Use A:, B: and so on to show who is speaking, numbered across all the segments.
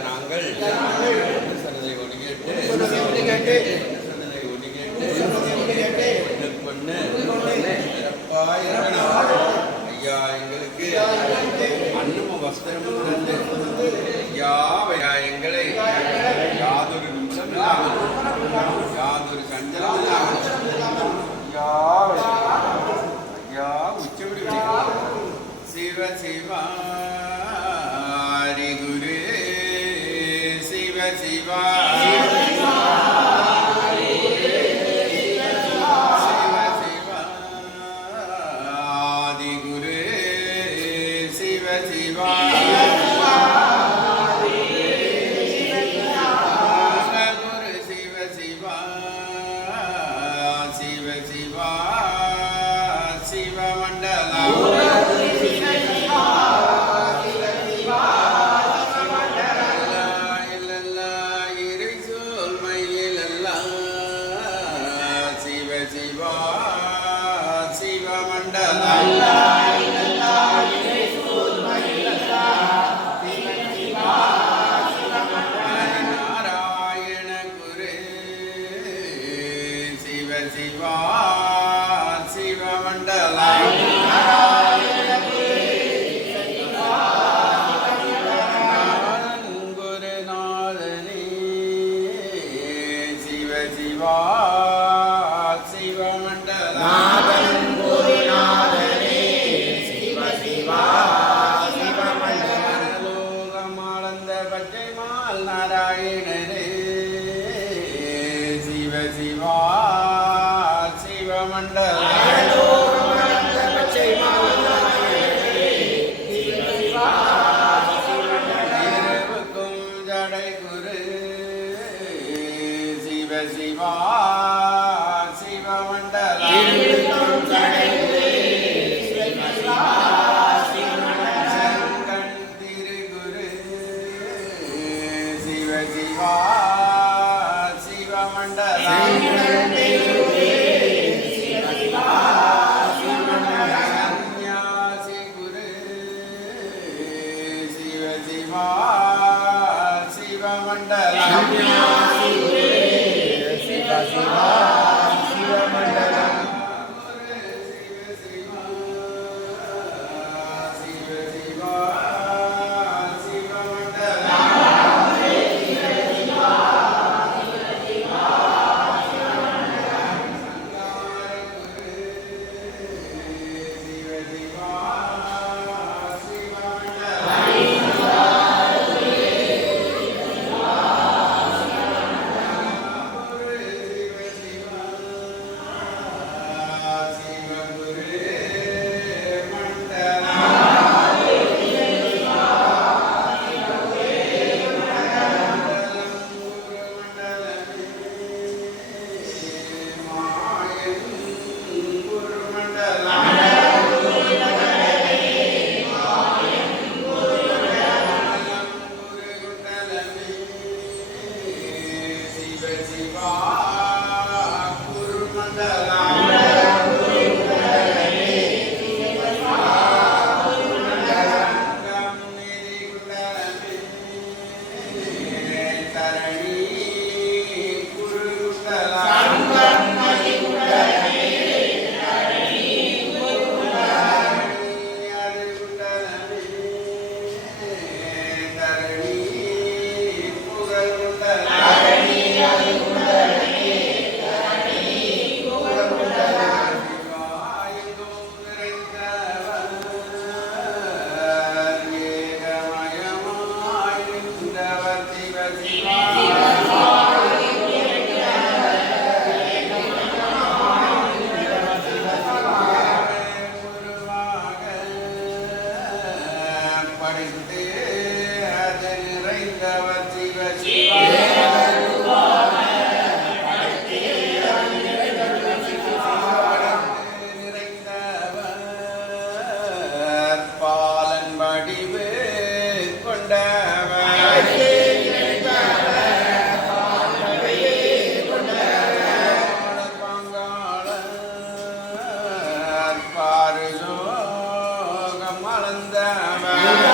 A: நாங்கள் சன்னதை ஒடுங்கிட்டு சன்னதை ஒடுங்கிட்டு நிற்பண்ணு சிறப்பாய் ஐயா எங்களுக்கு அன்னமும் வஸ்திரமும் தந்து ஐயாவையா எங்களை யாதொரு நிமிஷம் இல்லாமல் யாதொரு கஞ்சலம் இல்லாமல் ஐயா ஐயா உச்சவிடு சிவ சிவா. வளர்ந்தவன்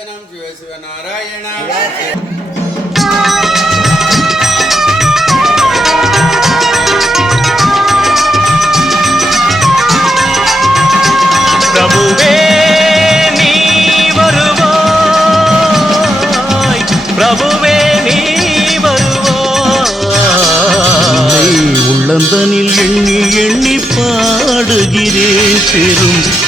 A: நாம சங்கீர்த்தனம் சிவ சிவ நாராயண.
B: பிரபுவே நீ வருவாய். பிரபுவே நீ
C: உன்னை
B: வருவாய்
C: உள்ளந்தனில் எண்ணி எண்ணி பாடுகிறேன் பெரும்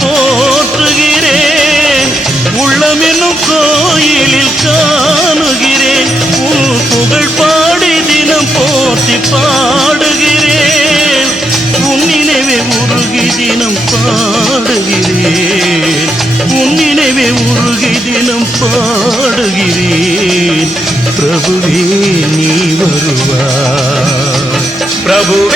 C: போற்றுகிறேன். உள்ளமெனும் கோயிலில் காணுகிறேன். உன் புகழ் பாடி தினம் போற்றி பாடுகிறேன். உன் நினைவே உருகி தினம் பாடுகிறேன். உன் நினைவே உருகி தினம் பாடுகிறேன். பிரபுவே நீ வருவா
B: பிரபுவே